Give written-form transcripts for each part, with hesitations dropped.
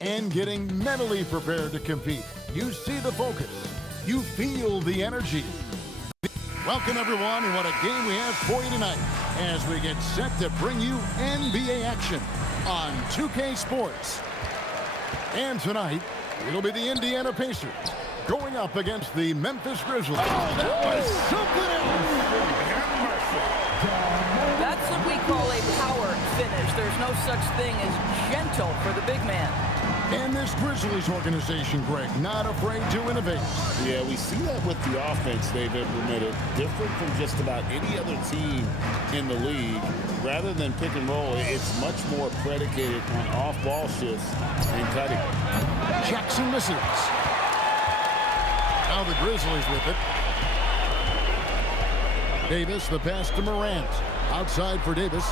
and getting mentally prepared to compete. You see the focus. You feel the energy. Welcome, everyone, and what a game we have for you tonight as we get set to bring you NBA action on 2K Sports. And tonight, it'll be the Indiana Pacers going up against the Memphis Grizzlies. Oh, that was something else. That's what we call a power finish. There's no such thing as gentle for the big man. And this Grizzlies organization, Greg, not afraid to innovate. Yeah, we see that with the offense they've implemented, different from just about any other team in the league. Rather than pick and roll, it's much more predicated on off-ball shifts and cutting. Jackson misses. Now the Grizzlies with it. Davis, the pass to Morant. Outside for Davis.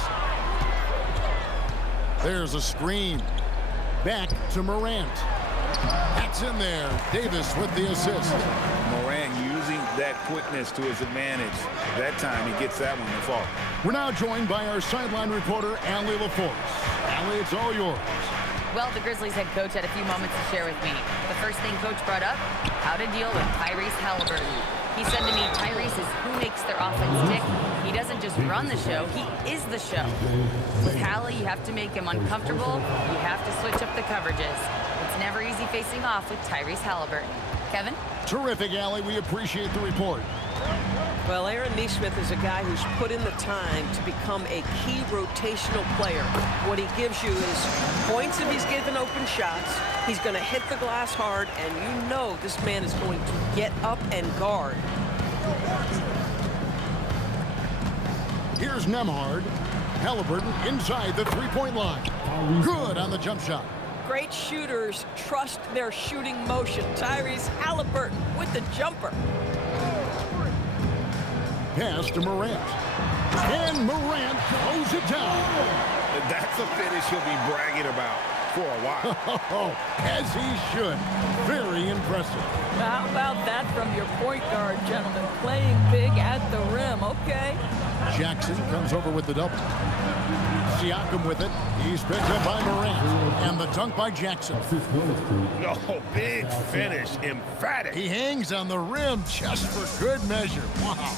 There's a screen. Back to Morant. That's in there. Davis with the assist. Morant using that quickness to his advantage. That time he gets that one to fall. We're now joined by our sideline reporter, Allie LaForce. Allie, it's all yours. Well, the Grizzlies head coach had a few moments to share with me. The first thing coach brought up, how to deal with Tyrese Halliburton. He said to me, Tyrese is who makes their offense tick. He doesn't just run the show, he is the show. With Hallie, you have to make him uncomfortable. You have to switch up the coverages. It's never easy facing off with Tyrese Halliburton. Kevin? Terrific, Allie. We appreciate the report. Well, Aaron Nesmith is a guy who's put in the time to become a key rotational player. What he gives you is points if he's given open shots. He's going to hit the glass hard, and you know this man is going to get up and guard. Here's Nembhard. Halliburton inside the three-point line. Good on the jump shot. Great shooters trust their shooting motion. Tyrese Halliburton with the jumper. Pass to Morant. And Morant throws it down. That's a finish he'll be bragging about for a while. As he should. Very impressive. How about that from your point guard, gentlemen? Playing big at the rim, okay? Jackson comes over with the double. Siakam with it. He's picked up by Morant. And the dunk by Jackson. Oh, big finish. Emphatic. He hangs on the rim just for good measure. Wow.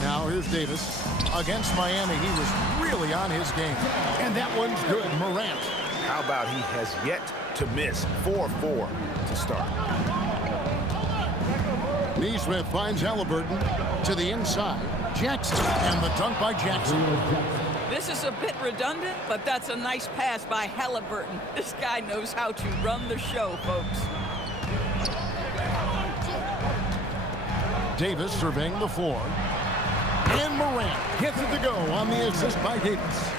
Now here's Davis. Against Miami, he was really on his game. And that one's good. Morant. How about he has yet to miss 4-4 to start. Nesmith finds Halliburton to the inside. Jackson, and the dunk by Jackson. This is a bit redundant, but that's a nice pass by Halliburton. This guy knows how to run the show, folks. Davis surveying the floor. And Morant gets it to go on the assist by Davis.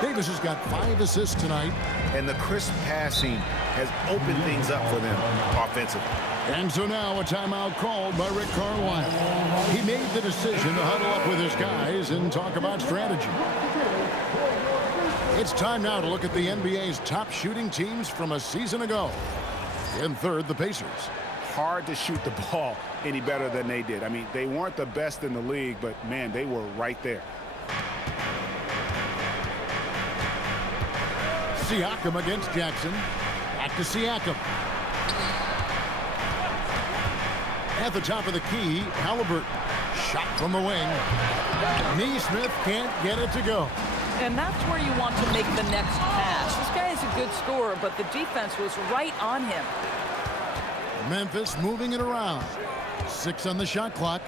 Davis has got 5 assists tonight. And the crisp passing has opened things up for them offensively. And so now a timeout called by Rick Carlisle. He made the decision to huddle up with his guys and talk about strategy. It's time now to look at the NBA's top shooting teams from a season ago. In third, the Pacers. Hard to shoot the ball any better than they did. I mean, they weren't the best in the league, but, man, they were right there. Siakam against Jackson. Back to Siakam. At the top of the key, Halliburton. Shot from the wing. Nesmith can't get it to go. And that's where you want to make the next pass. This guy is a good scorer, but the defense was right on him. Memphis moving it around. 6 on the shot clock.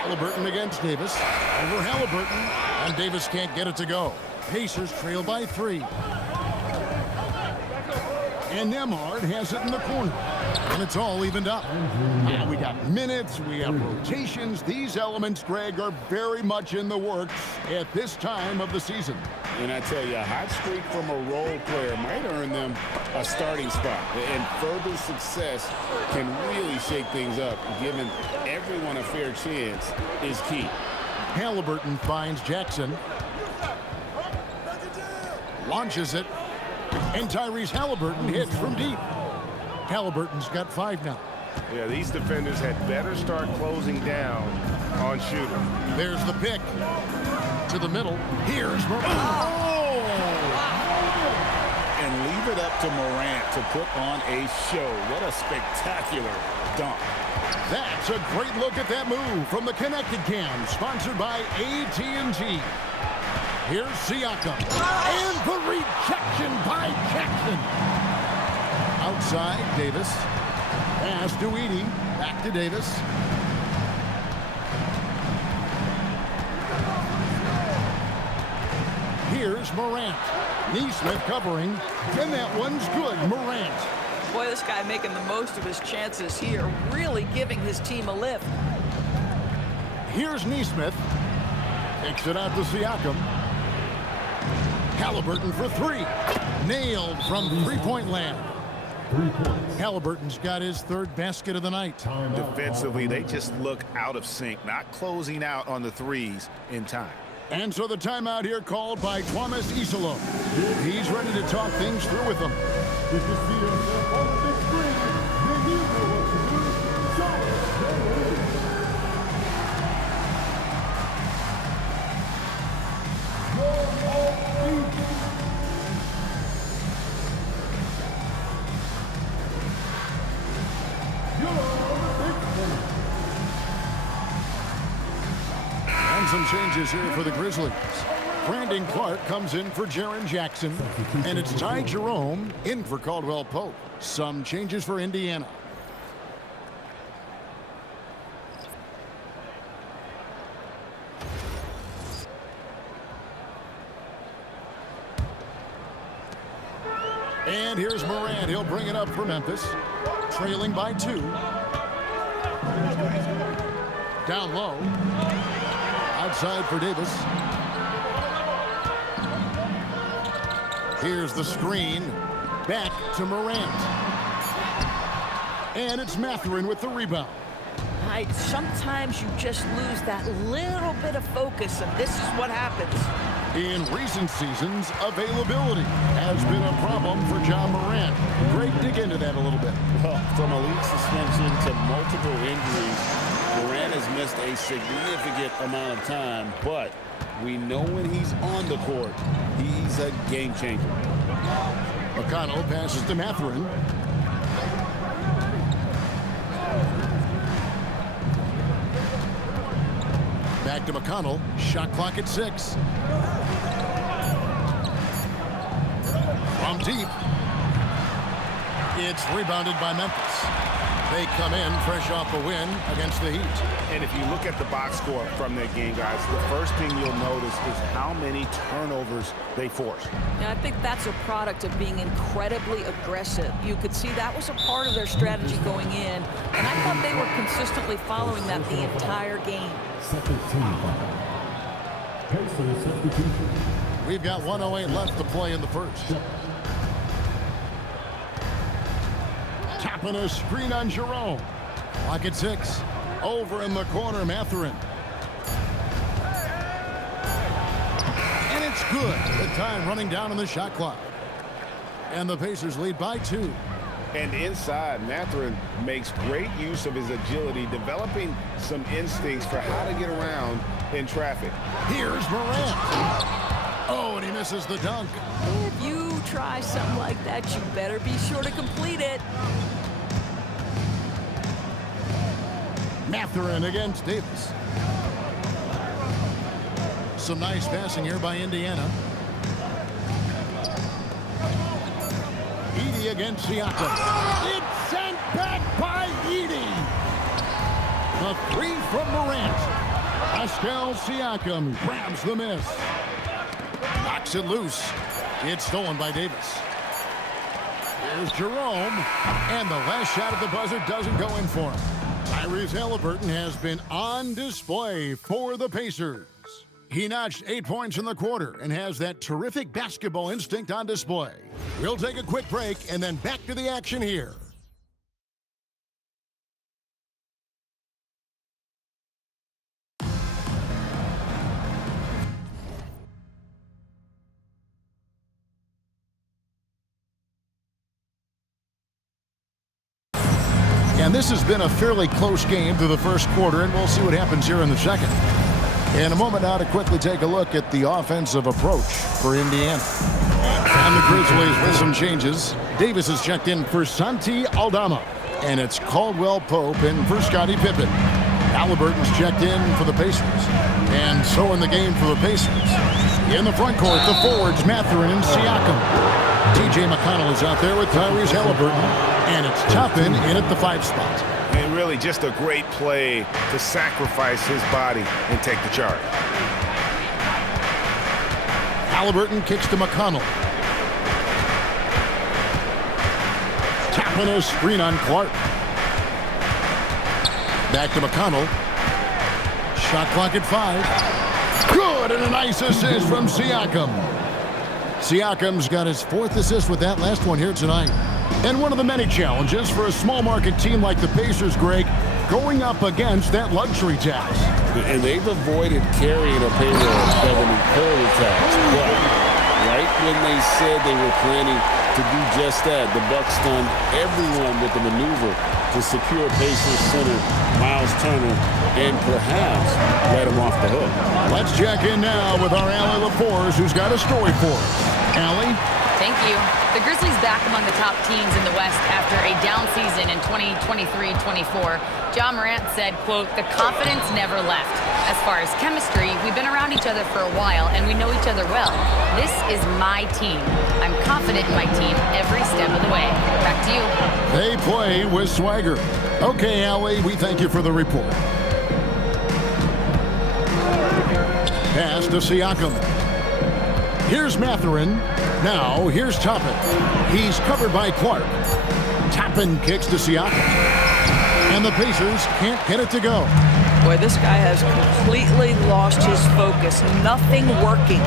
Halliburton against Davis. Over Halliburton. And Davis can't get it to go. Pacers trail by 3. And Nembhard has it in the corner. And it's all evened up. Now we got minutes, we have rotations. These elements, Greg, are very much in the works at this time of the season. And I tell you, a hot streak from a role player might earn them a starting spot. And further success can really shake things up. Giving everyone a fair chance is key. Halliburton finds Jackson. Launches it. And Tyrese Halliburton hits from deep. Halliburton's got 5 now. Yeah, these defenders had better start closing down on shooter. There's the pick. To the middle. Here's Morant. And leave it up to Morant to put on a show. What a spectacular dunk. That's a great look at that move from the Connected Cam, sponsored by AT&T. Here's Siakam. And the rejection by Jackson. Outside, Davis. Pass to Edey. Back to Davis. Here's Morant. Neesmith covering. And that one's good. Morant. Boy, this guy making the most of his chances here, really giving his team a lift. Here's Neesmith. Takes it out to Siakam. Halliburton for three. Nailed from three-point land. Halliburton's got his third basket of the night. Defensively, they just look out of sync, not closing out on the threes in time. And so the timeout here called by Thomas Isolo. He's ready to talk things through with them. And some changes here for the Grizzlies. Brandon Clark comes in for Jaren Jackson. And it's Ty Jerome in for Caldwell Pope. Some changes for Indiana. And here's Morant. He'll bring it up for Memphis. Trailing by 2. Down low. Outside for Davis. Here's the screen. Back to Morant. And it's Mathurin with the rebound. Sometimes you just lose that little bit of focus, and this is what happens. In recent seasons, availability has been a problem for John Morant. Greg, dig into that a little bit. Well, from a league suspension to multiple injuries, Morant has missed a significant amount of time, but we know when he's on the court, he's a game changer. McConnell passes to Mathurin. Back to McConnell. Shot clock at 6. From deep. It's rebounded by Memphis. They come in fresh off a win against the Heat. And if you look at the box score from that game, guys, the first thing you'll notice is how many turnovers they forced. And I think that's a product of being incredibly aggressive. You could see that was a part of their strategy going in, and I thought they were consistently following that the entire game. We've got 1:08 left to play in the first. Tapping a screen on Jerome. Clock at 6. Over in the corner, Mathurin. And it's good. The time running down on the shot clock. And the Pacers lead by 2. And inside, Mathurin makes great use of his agility, developing some instincts for how to get around in traffic. Here's Morant. Oh, and he misses the dunk. If you try something like that, you better be sure to complete it. Mathurin against Davis. Some nice passing here by Indiana. Edey against Siakam. It's sent back by Edey. A 3 from Morant. Pascal Siakam grabs the miss. Knocks it loose. It's stolen by Davis. Here's Jerome. And the last shot at the buzzer doesn't go in for him. Tyrese Halliburton has been on display for the Pacers. He notched 8 points in the quarter and has that terrific basketball instinct on display. We'll take a quick break and then back to the action here. And And this has been a fairly close game through the first quarter, and we'll see what happens here in the second. In a moment now to quickly take a look at the offensive approach for Indiana. And the Grizzlies with some changes. Davis is checked in for Santi Aldama. And it's Caldwell Pope in for Scottie Pippen. Halliburton's checked in for the Pacers. And so in the game for the Pacers. In the front court, the forwards, Mathurin and Siakam. TJ McConnell is out there with Tyrese Halliburton. And it's Toppin in at the 5 spot. And really just a great play to sacrifice his body and take the charge. Halliburton kicks to McConnell. Tapping a screen on Clark. Back to McConnell. Shot clock at 5. Good, and a nice assist from Siakam. Siakam's got his 4th assist with that last one here tonight. And one of the many challenges for a small market team like the Pacers, Greg, going up against that luxury tax. And they've avoided carrying a payroll that will incur the tax. But right when they said they were planning to do just that, the Bucks stunned everyone with the maneuver to secure Pacers center Miles Turner and perhaps let him off the hook. Let's check in now with our Allie LaForce, who's got a story for us. Allie? Thank you. The Grizzlies back among the top teams in the West after a down season in 2023-24. John Morant said, quote, "The confidence never left. As far as chemistry, we've been around each other for a while and we know each other well. This is my team. I'm confident in my team every step of the way." Back to you. They play with swagger. Okay, Allie, we thank you for the report. Pass to Siakam. Here's Mathurin. Now, here's Toppin. He's covered by Clark. Toppin kicks to Siakam. And the Pacers can't get it to go. Boy, this guy has completely lost his focus. Nothing working.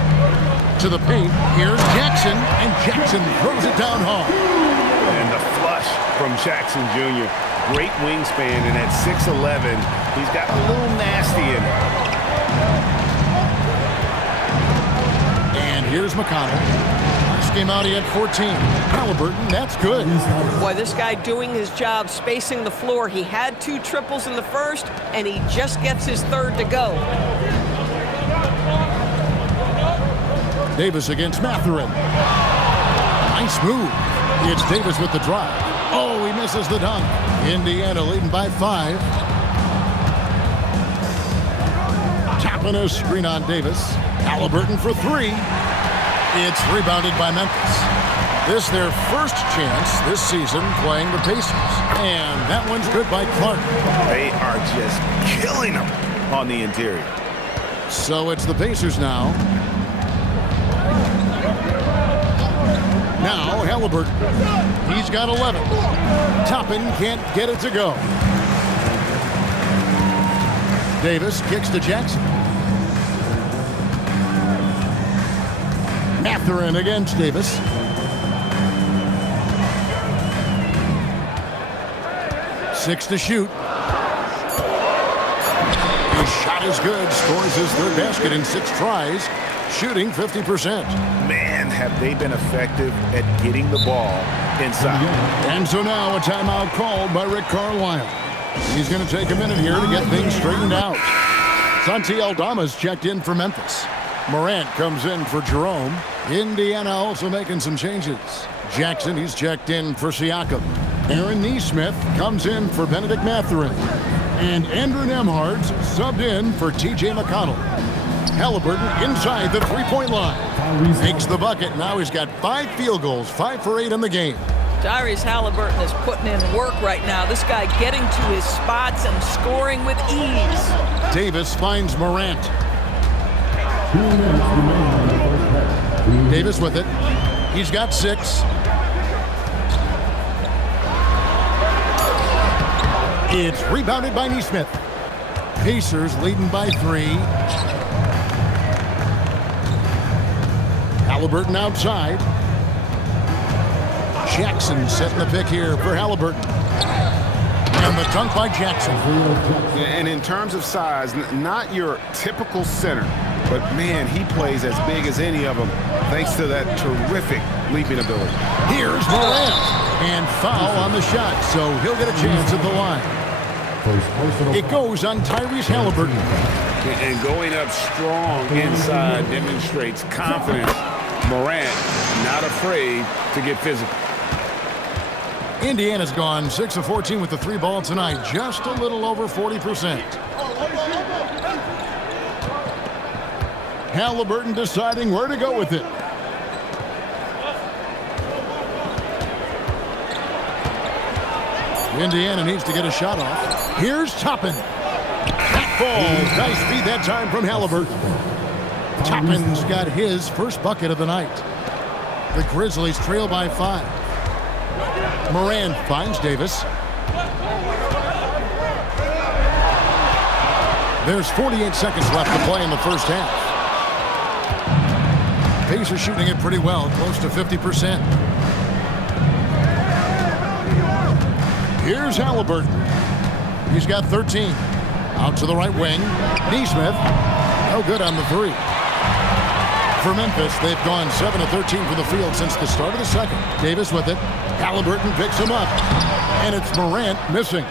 To the paint, here's Jackson. And Jackson throws it down hard. And the flush from Jackson Jr. Great wingspan, and at 6'11", he's got a little nasty in it. Here's McConnell. Last game out, he had 14. Halliburton, that's good. Boy, this guy doing his job, spacing the floor. He had 2 triples in the first, and he just gets his 3rd to go. Davis against Mathurin. Nice move. It's Davis with the drive. Oh, he misses the dunk. Indiana leading by 5. Tapping a screen on Davis. Halliburton for 3. It's rebounded by Memphis. This their first chance this season playing the Pacers. And that one's good by Clark. They are just killing them on the interior. So it's the Pacers now. Now Halliburton. He's got 11. Toppin can't get it to go. Davis kicks to Jackson. Mathurin against Davis. Six to shoot. His shot is good. Scores his 3rd basket in 6 tries. Shooting 50%. Man, have they been effective at getting the ball inside. And so now a timeout called by Rick Carlisle. He's going to take a minute here to get things straightened out. Santi Aldama's checked in for Memphis. Morant comes in for Jerome. Indiana also making some changes. Jackson, he's checked in for Siakam. Aaron Nesmith comes in for Benedict Mathurin. And Andrew Nembhard's subbed in for TJ McConnell. Halliburton inside the 3-point line. Makes the bucket. Now he's got 5 field goals, 5 for 8 in the game. Tyrese Halliburton is putting in work right now. This guy getting to his spots and scoring with ease. Davis finds Morant. Davis with it. He's got 6. It's rebounded by Nesmith. Pacers leading by 3. Halliburton outside. Jackson setting the pick here for Halliburton. And the dunk by Jackson. And in terms of size, not your typical center. but man, he plays as big as any of them thanks to that terrific leaping ability. Here's Morant, and foul on the shot, so he'll get a chance at the line. It goes on Tyrese Halliburton. And going up strong inside demonstrates confidence. Morant not afraid to get physical. Indiana's gone 6 of 14 with the 3 ball tonight, just a little over 40%. Halliburton deciding where to go with it. Indiana needs to get a shot off. Here's Toppin. That ball, nice speed that time from Halliburton. Toppin's got his first bucket of the night. The Grizzlies trail by 5. Moran finds Davis. There's 48 seconds left to play in the first half. Pacers shooting it pretty well, close to 50%. Here's Halliburton. He's got 13. Out to the right wing. Nesmith. No good on the 3. For Memphis, they've gone 7 of 13 from the field since the start of the second. Davis with it. Halliburton picks him up. And it's Morant missing.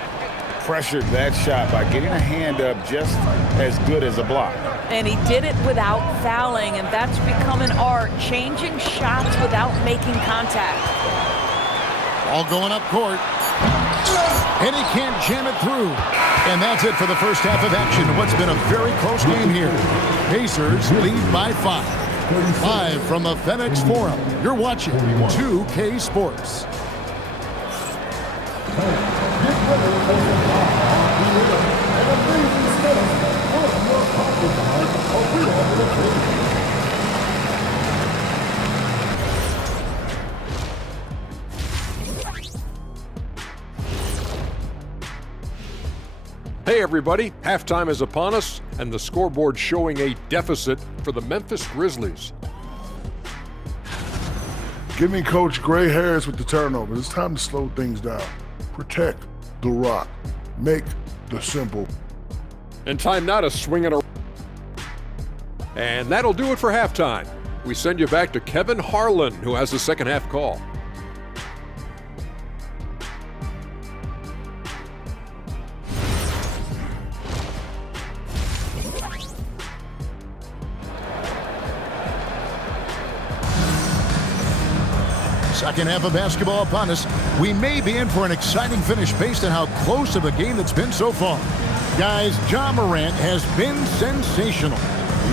Pressured that shot by getting a hand up just as good as a block. And he did it without fouling, and that's become an art, changing shots without making contact. All going up court. And he can't jam it through. And that's it for the first half of action. What's been a very close game here. Pacers lead by 5. Live from the FedEx Forum, you're watching 2K Sports. Hey everybody, halftime is upon us, and the scoreboard showing a deficit for the Memphis Grizzlies. Give me Coach gray hairs with the turnover. It's time to slow things down. Protect the rock. Make the simple. And time now to swing it around. And that'll do it for halftime. We send you back to Kevin Harlan, who has the second half call. Second half of basketball upon us. We may be in for an exciting finish based on how close of a game that's been so far. Guys, Ja Morant has been sensational.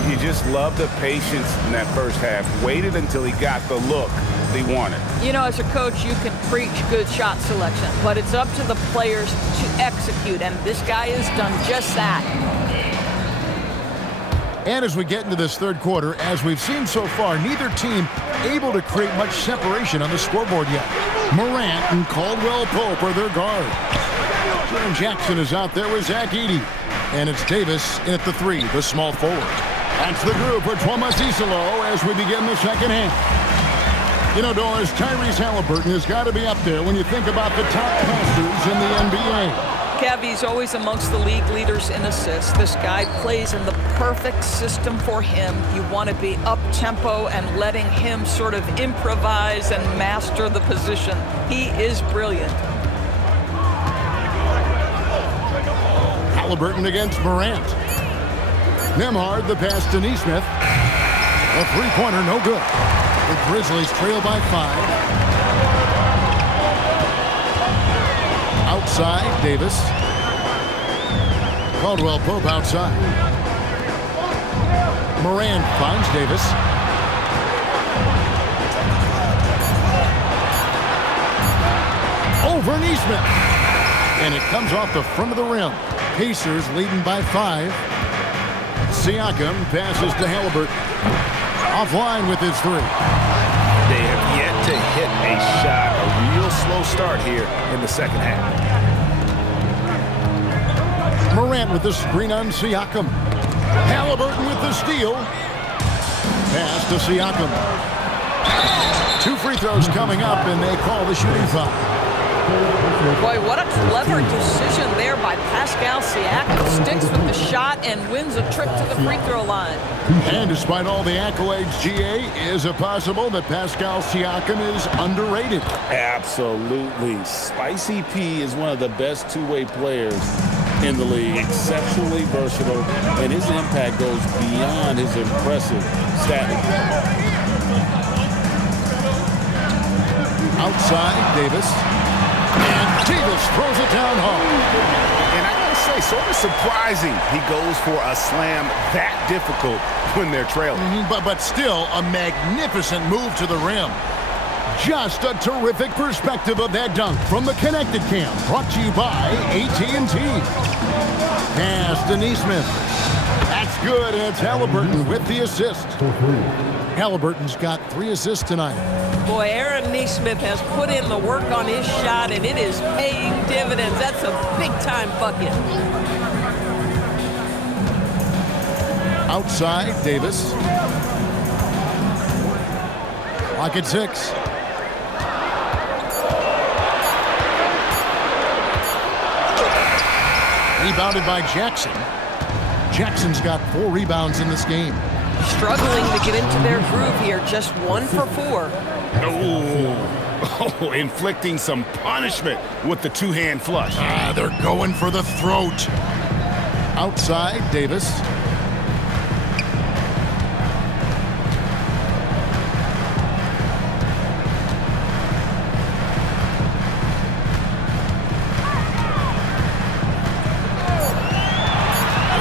You just love the patience in that first half. Waited until he got the look he wanted. You know, as a coach, you can preach good shot selection, but it's up to the players to execute, and this guy has done just that. And as we get into this third quarter, as we've seen so far, neither team able to create much separation on the scoreboard yet. Morant and Caldwell Pope are their guards. Jaren Jackson is out there with Zach Edey. And it's Davis in at the 3, the small forward. That's the group for Tuomas Isalo as we begin the second half. You know, Doris, Tyrese Halliburton has got to be up there when you think about the top passers in the NBA. Kevy's always amongst the league leaders in assists. This guy plays in the perfect system for him. You want to be up-tempo and letting him sort of improvise and master the position. He is brilliant. Halliburton against Morant. Nembhard, the pass to Nesmith. A three-pointer, no good. The Grizzlies trail by 5. Outside, Davis. Caldwell Pope outside. Morant finds Davis. Over Nesmith. And it comes off the front of the rim. Pacers leading by 5. Siakam passes to Halliburton. Offline with his 3. They have yet to hit a shot, a real slow start here in the second half. Morant with the screen on Siakam. Halliburton with the steal. Pass to Siakam. 2 free throws coming up, and they call the shooting foul. Boy, what a clever decision there by Pascal Siakam. Sticks with the shot and wins a trip to the free throw line. And despite all the accolades, GA, is it possible that Pascal Siakam is underrated? Absolutely. Spicy P is one of the best two-way players in the league. Exceptionally versatile, and his impact goes beyond his impressive stat. Outside, Davis. And Davis throws it down hard. And I gotta say, sort of surprising he goes for a slam that difficult when they're trailing. But still a magnificent move to the rim. Just a terrific perspective of that dunk from the Connected Cam, brought to you by AT&T. Pass to Neesmith. That's good, and it's Halliburton with the assist. Halliburton's got 3 assists tonight. Boy, Aaron Neesmith has put in the work on his shot, and it is paying dividends. That's a big-time bucket. Outside, Davis. Clock at 6. Rebounded by Jackson. Jackson's got 4 rebounds in this game. Struggling to get into their groove here, just 1 for 4. Oh, inflicting some punishment with the two-hand flush. They're going for the throat. Outside, Davis.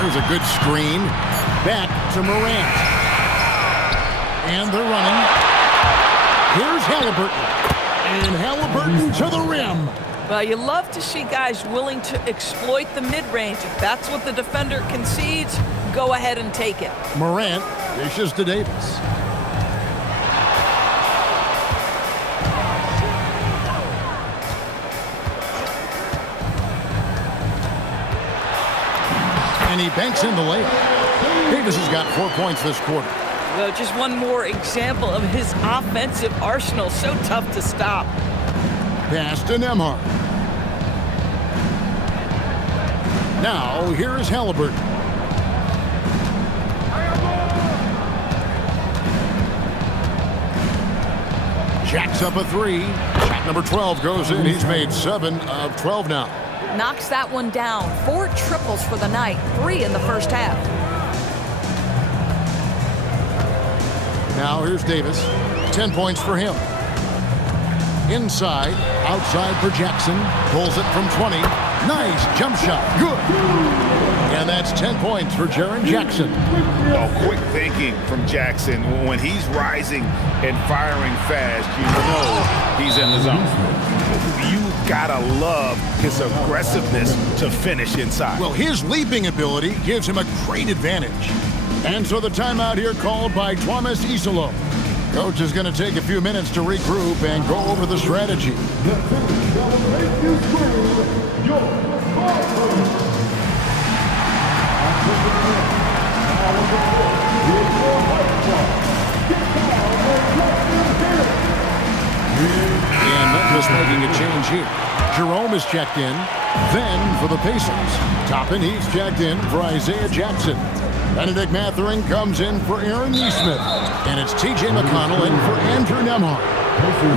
There's a good screen. Back to Morant. And they're running. Here's Halliburton. And Halliburton to the rim. Well, you love to see guys willing to exploit the mid-range. If that's what the defender concedes, go ahead and take it. Morant dishes to Davis. And he banks in the layup. Davis has got 4 points this quarter. Well, just one more example of his offensive arsenal. So tough to stop. Pass to Nembhard. Now, here is Halliburton. Jacks up a 3. Shot number 12 goes in. He's made 7 of 12 now. Knocks that one down. 4 triples for the night. 3 in the first half. Now here's Davis. 10 points for him. Inside, outside for Jackson. Pulls it from 20. Nice jump shot. Good. And that's 10 points for Jaren Jackson. Oh, quick thinking from Jackson. When he's rising and firing fast, you know he's in the zone. You gotta love his aggressiveness to finish inside. Well, his leaping ability gives him a great advantage. And so the timeout here called by Thomas Isolo. Coach is going to take a few minutes to regroup and go over the strategy. And Memphis making a change here. Jerome is checked in. Then for the Pacers, Toppin, he's checked in for Isaiah Jackson. Benedict Mathurin comes in for Aaron Neesmith. And it's T.J. McConnell in for Andrew Nembhard.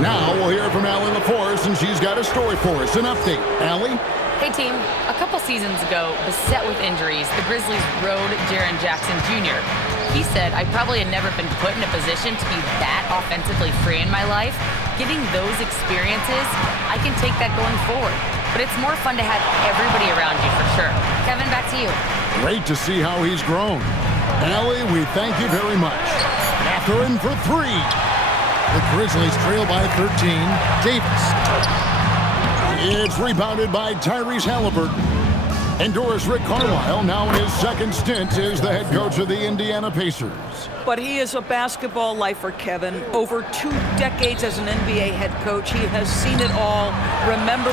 Now we'll hear from Allie LaForce, and she's got a story for us. An update. Allie? Hey, team. A couple seasons ago, beset with injuries, the Grizzlies rode Jaren Jackson Jr. He said, I probably had never been put in a position to be that offensively free in my life. Getting those experiences, I can take that going forward. But it's more fun to have everybody around you, for sure. Kevin, back to you. Great to see how he's grown. Allie, we thank you very much. Mathurin for 3. The Grizzlies trail by 13. Davis. It's rebounded by Tyrese Halliburton. And Doris Rick Carlisle, now in his second stint, is the head coach of the Indiana Pacers. But he is a basketball lifer, Kevin. Over 2 decades as an NBA head coach, he has seen it all. Remember...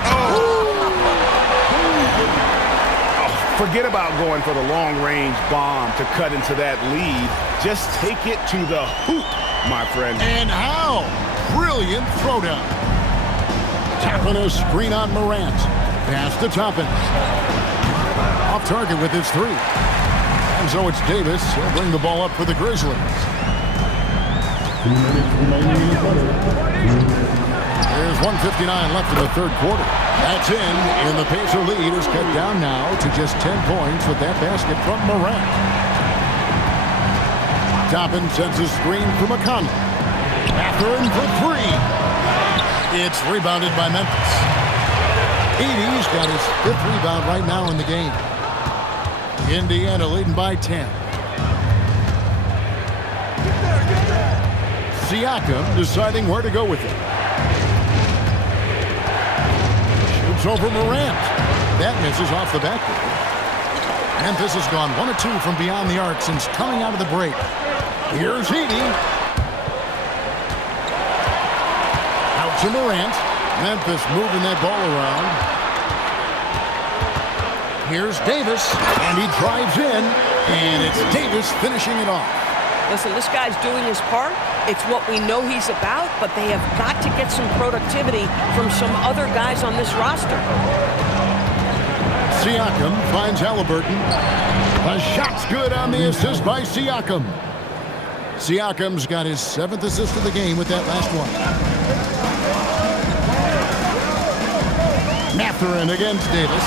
Forget about going for the long-range bomb to cut into that lead. Just take it to the hoop, my friend. And how? Brilliant throwdown. Tapping a screen on Morant. Pass to Toppin. Off target with his three. And so it's Davis. He'll bring the ball up for the Grizzlies. There's 1:59 left in the third quarter. That's in, and the Pacer lead is cut down now to just 10 points with that basket from Morant. Toppin sends a screen for McConnell. Mathurin for three. It's rebounded by Memphis. Edey's got his 5th rebound right now in the game. Indiana leading by 10. Siakam deciding where to go with it. Shoots over Morant. That misses off the backboard. Memphis has gone 1 of 2 from beyond the arc since coming out of the break. Here's Edey. Out to Morant. Memphis moving that ball around. Here's Davis, and he drives in, and it's Davis finishing it off. Listen, this guy's doing his part. It's what we know he's about, but they have got to get some productivity from some other guys on this roster. Siakam finds Halliburton. The shot's good on the assist by Siakam. Siakam's got his 7th assist of the game with that last one. Mathurin against Davis.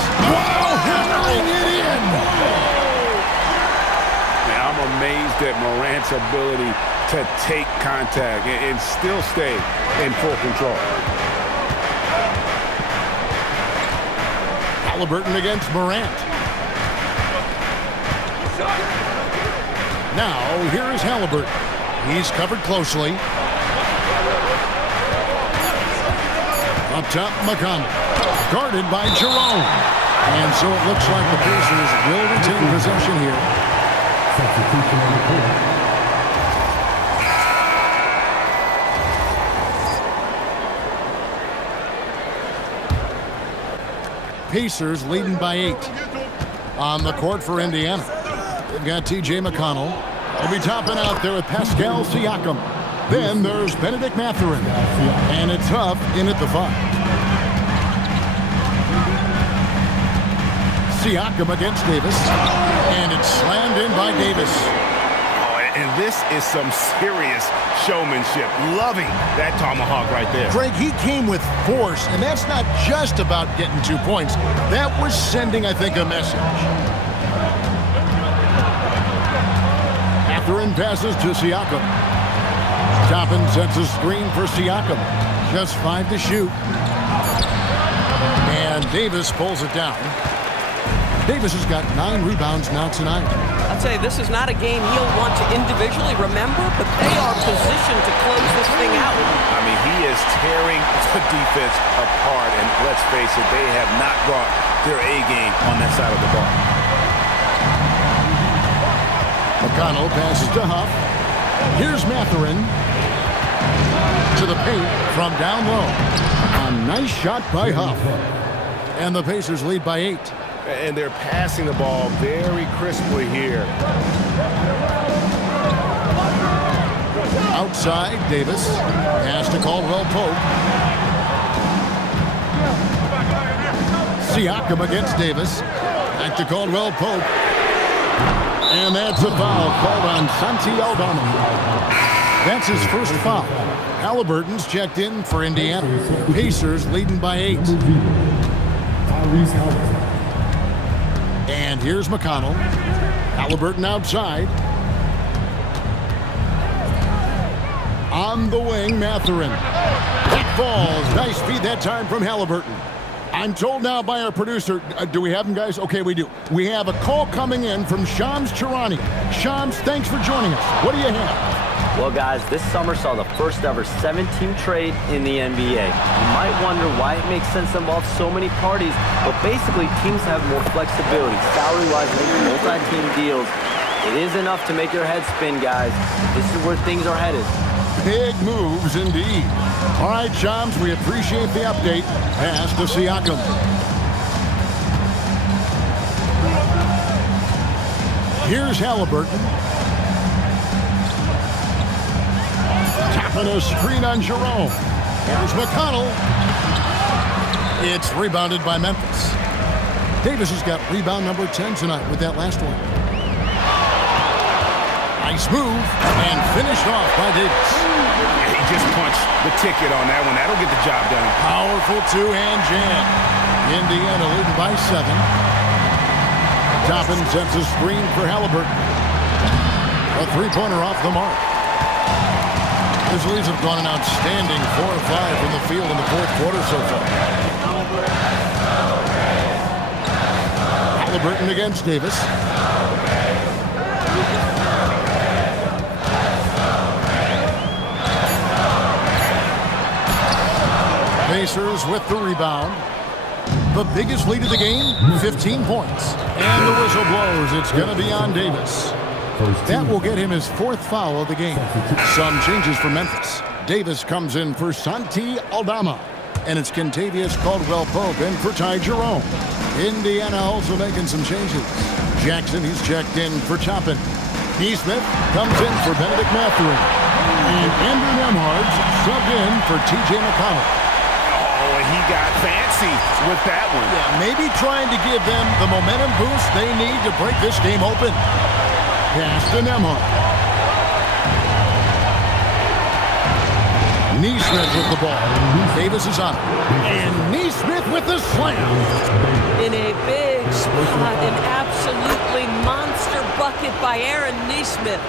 Hammering it in! Now, I'm amazed at Morant's ability to take contact and still stay in full control. Halliburton against Morant. Now, here is Halliburton. He's covered closely. Up top, McConnell. Guarded by Jerome. And so it looks like the Pacers will retain possession here. Substitution on the court. Pacers leading by 8. On the court for Indiana, they've got T.J. McConnell. They'll be topping out there with Pascal Siakam. Then there's Benedict Mathurin. And it's Huff in at the 5. Siakam against Davis. And it's slammed in by Davis. And this is some serious showmanship. Loving that tomahawk right there. Greg, he came with force, and that's not just about getting 2 points. That was sending, I think, a message. Mathurin passes to Siakam. Toppin sets a screen for Siakam. Just 5 to shoot. And Davis pulls it down. Davis has got 9 rebounds now tonight. I'd say this is not a game he'll want to individually remember, but they are positioned to close this thing out. I mean, he is tearing the defense apart, and let's face it, they have not brought their A game on that side of the ball. McConnell passes to Huff. Here's Mathurin to the paint from down low. A nice shot by Huff. And the Pacers lead by 8. And they're passing the ball very crisply here. Outside, Davis. Pass to Caldwell Pope. Siakam against Davis. Back to Caldwell Pope. And that's a foul called on Santi Aldama. That's his first foul. Halliburton's checked in for Indiana. Pacers leading by 8. And here's McConnell. Halliburton outside. On the wing, Mathurin. That falls. Nice feed that time from Halliburton. I'm told now by our producer, do we have him, guys? Okay, we do. We have a call coming in from Shams Charania. Shams, thanks for joining us. What do you have? Well, guys, this summer saw the first ever 7-team trade in the NBA. You might wonder why it makes sense to involve so many parties, but basically teams have more flexibility, salary-wise, making multi-team deals. It is enough to make your head spin, guys. This is where things are headed. Big moves indeed. All right, Shams, we appreciate the update. Pass to Siakam. Here's Halliburton. Tapping a screen on Jerome. Here's McConnell. It's rebounded by Memphis. Davis has got rebound number 10 tonight with that last one. Nice move, and finished off by Davis. He just punched the ticket on that one. That'll get the job done. Powerful two-hand jam. Indiana leading by 7. Toppin sets a screen for Halliburton. A three-pointer off the mark. His leads have gone an outstanding 4 of 5 from the field in the fourth quarter so far. Halliburton against Davis. Pacers with the rebound. The biggest lead of the game, 15 points. And the whistle blows. It's going to be on Davis. That will get him his 4th foul of the game. Some changes for Memphis. Davis comes in for Santi Aldama. And it's Kentavious Caldwell-Pope in for Ty Jerome. Indiana also making some changes. Jackson, he's checked in for Toppin. Neesmith comes in for Benedict Mathurin. And Andrew Nembhard subbed in for T.J. McConnell. Oh, he got fancy with that one. Yeah, maybe trying to give them the momentum boost they need to break this game open. Pass to Nembhard. Neesmith with the ball. Davis is on it. And Neesmith with the slam. In a big spot, an absolutely monster bucket by Aaron Neesmith.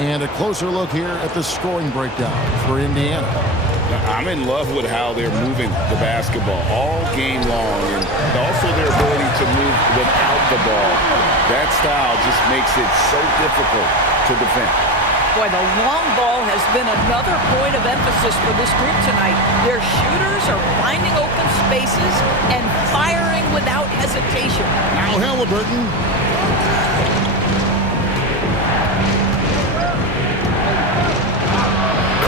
And a closer look here at the scoring breakdown for Indiana. I'm in love with how they're moving the basketball all game long, and also their ability to move without the ball. That style just makes it so difficult to defend. Boy, the long ball has been another point of emphasis for this group tonight. Their shooters are finding open spaces and firing without hesitation. Now Halliburton.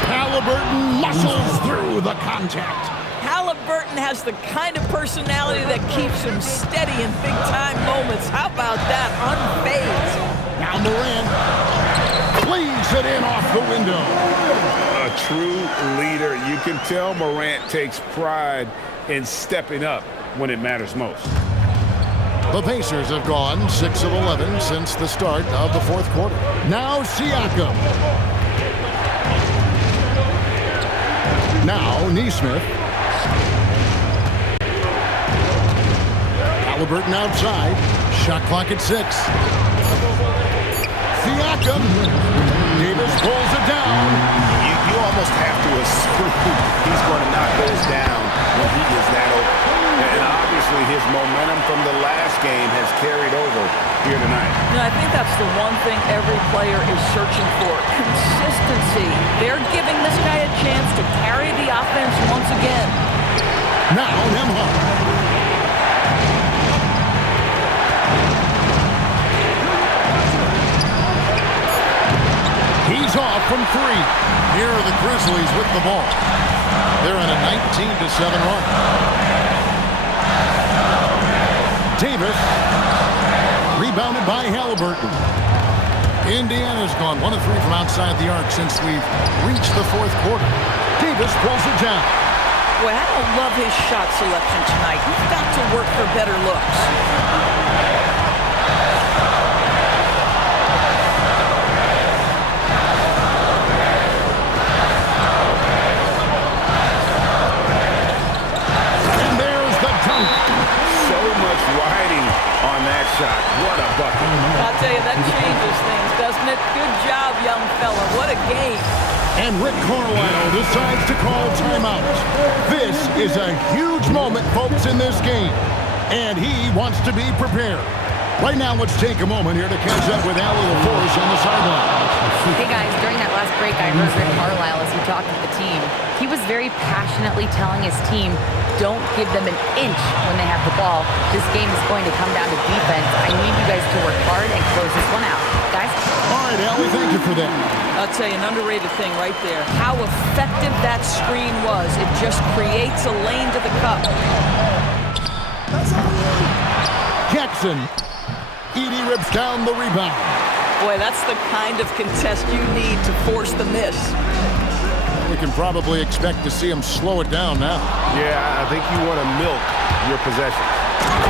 Halliburton muscles through the contact. Halliburton has the kind of personality that keeps him steady in big-time moments. How about that? Unfazed. Now Morant plays it in off the window. A true leader. You can tell Morant takes pride in stepping up when it matters most. The Pacers have gone 6 of 11 since the start of the fourth quarter. Now Siakam. Now Neesmith. Halliburton outside. Shot clock at 6. Siakam. Davis pulls it down. You almost have to assume he's going to knock those down when he is that open. And obviously his momentum from the last game has carried over here tonight. You know, I think that's the one thing every player is searching for. Consistency. They're giving this guy a chance to carry the offense once again. Now Nembhard. He's off from 3. Here are the Grizzlies with the ball. They're on a 19-7 run. Davis, rebounded by Halliburton. Indiana's gone 1 of 3 from outside the arc since we've reached the fourth quarter. Davis pulls it down. Boy, I don't love his shot selection tonight. He's got to work for better looks. Shot. What a bucket. I'll tell you, that changes things, doesn't it? Good job, young fella. What a game. And Rick Carlisle decides to call timeout. This is a huge moment, folks, in this game. And he wants to be prepared. Right now, let's take a moment here to catch up with Allie LaForce on the sideline. Hey, guys, during that last break, I heard Rick Carlisle as he talked with the team. He was very passionately telling his team, don't give them an inch when they have the ball. This game is going to come down to defense. I need you guys to work hard and close this one out. Guys? All right, Allie, thank you for that. I'll tell you, an underrated thing right there. How effective that screen was. It just creates a lane to the cup. Jackson. Edey rips down the rebound. Boy, that's the kind of contest you need to force the miss. We can probably expect to see him slow it down now. Yeah, I think you want to milk your possession.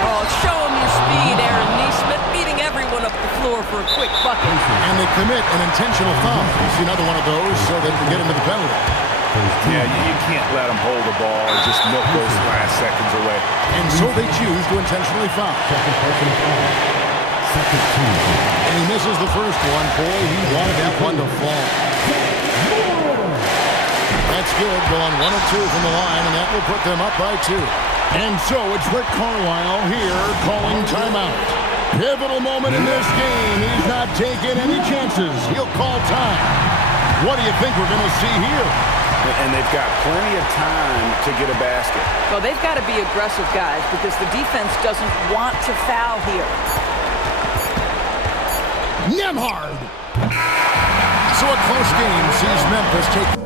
Oh, show him your speed, Aaron Neesmith, beating everyone up the floor for a quick bucket. And they commit an intentional foul. You see another one of those so they can get into the penalty. Yeah, you can't let them hold the ball and just milk those last seconds away. And so they choose to intentionally foul. And he misses the first one. Boy, he wanted that one to fall. That's good. Going 1 of 2 from the line, and that will put them up by 2. And so it's Rick Carlisle here calling timeout. Pivotal moment in this game. He's not taking any chances. He'll call time. What do you think we're going to see here? And they've got plenty of time to get a basket. Well, they've got to be aggressive, guys, because the defense doesn't want to foul here. Nemhard! So a close game sees Memphis take...